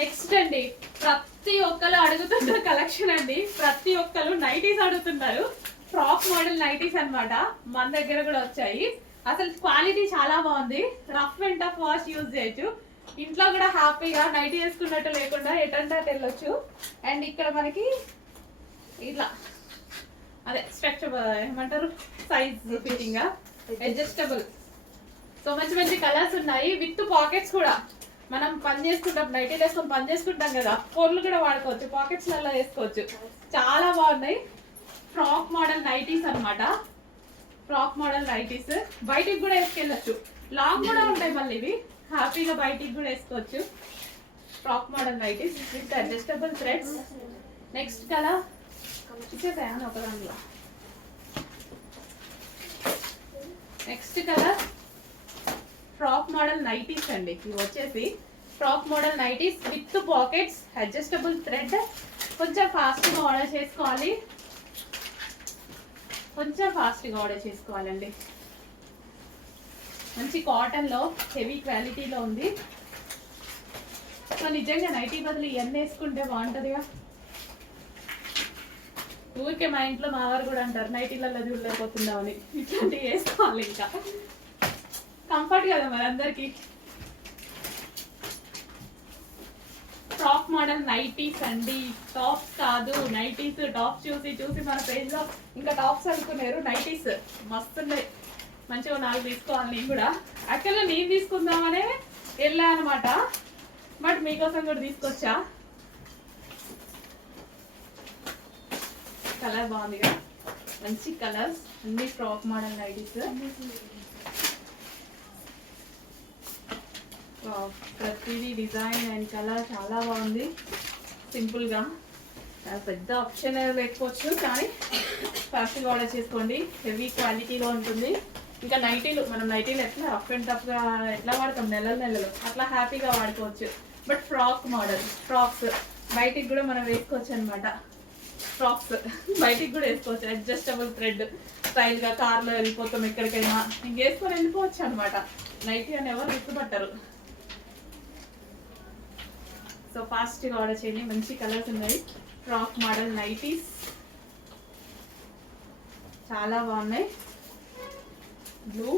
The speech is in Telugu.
నెక్స్ట్ అండి, ప్రతి ఒక్కరు అడుగుతున్న కలెక్షన్ అండి. ప్రతి ఒక్కరు నైటీస్ అడుగుతున్నారు. ఫ్రాక్ మోడల్ నైటీస్ అన్నమాట. మన దగ్గర కూడా వచ్చాయి. అసలు క్వాలిటీ చాలా బాగుంది. Rough and tough wash use చేయొచ్చు. ఇంట్లో కూడా హ్యాపీగా నైటీ వేసుకున్నట్టు లేకుండా ఎటంటే అటు వెళ్ళొచ్చు. అండ్ ఇక్కడ మనకి ఇట్లా అదే స్ట్రక్చర్ ఏమంటారు, సైజ్ ఫిట్టింగ్ అడ్జస్టబుల్. సో మంచి మంచి కలర్స్ ఉన్నాయి. విత్ పాకెట్స్ కూడా. మనం పని చేసుకుంటాం, నైటీలు వేసుకొని పని చేసుకుంటాం కదా, ఫోన్లు కూడా వాడుకోవచ్చు, పాకెట్స్లలో వేసుకోవచ్చు. చాలా బాగున్నాయి. ఫ్రాక్ మోడల్ నైటీస్ అన్నమాట. ఫ్రాక్ మోడల్ నైటీస్ బయటికి కూడా వేసుకెళ్ళచ్చు. లాంగ్ కూడా ఉంటాయి మళ్ళీ ఇవి. హ్యాపీగా బయటికి కూడా వేసుకోవచ్చు. Frock model nighties with adjustable threads. Next colour ఇచ్చేసాను ఒక దానిలో. Next colour frock model nighties అండి. ఇవి వచ్చేసి frock model nighties with pockets, adjustable thread. కొంచెం ఫాస్ట్గా ఆర్డర్ చేసుకోవాలి, కొంచెం ఫాస్ట్గా ఆర్డర్ చేసుకోవాలండి. మంచి కాటన్లో హెవీ క్వాలిటీలో ఉంది. సో నిజంగా నైటీ బదులు ఇవన్నీ వేసుకుంటే బాగుంటుందిగా. ఊరికే మా ఇంట్లో మా వారు కూడా అంటారు నైటీలలో చూడలేకపోతున్నామని. ఇట్లాంటివి వేసుకోవాలి, ఇంకా కంఫర్ట్ కదా మరి అందరికి. ఫ్రాక్ మోడల్ నైటీస్ అండి. టాప్స్ కాదు, నైటీస్. టాప్స్ చూసి చూసి మన పేజ్ లో ఇంకా టాప్స్ అనుకున్నారు. నైటీస్ మస్తున్నాయి. మంచిగా 4 తీసుకోవాలి. నేను కూడా యాక్చువల్గా నేను తీసుకుందామనే వెళ్ళా అనమాట, బట్ మీకోసం కూడా తీసుకొచ్చా. కలర్ బాగుందిగా, మంచి కలర్స్ అన్ని. Frock model nighties. ప్రతిదీ డిజైన్ అండ్ కలర్ చాలా బాగుంది. సింపుల్గా, పెద్ద ఆప్షన్ లేకపోవచ్చు, కానీ ఫాస్ట్గా ఆర్డర్ చేసుకోండి. హెవీ క్వాలిటీలో ఉంటుంది. ఇంకా నైటీలు, మనం నైటీలు ఎట్లా రఫ్ అండ్ టఫ్గా ఎట్లా వాడతాం నెలలు అట్లా హ్యాపీగా వాడుకోవచ్చు. బట్ ఫ్రాక్ మోడల్ ఫ్రాక్స్ బయటికి కూడా మనం వేసుకోవచ్చు అనమాట. ఫ్రాక్స్ బయటికి కూడా వేసుకోవచ్చు. అడ్జస్టబుల్ థ్రెడ్ స్టైల్గా కార్లో వెళ్ళిపోతాం ఎక్కడికైనా, ఇంకేసుకొని వెళ్ళిపోవచ్చు అనమాట. నైటీ అని ఎవరు గుర్తుపట్టరు. సో ఫాస్ట్గా ఆర్డర్ చేయండి. మంచి కలర్స్ ఉన్నాయి. ఫ్రాక్ మోడల్ నైటీస్ చాలా బాగున్నాయి. బ్లూ,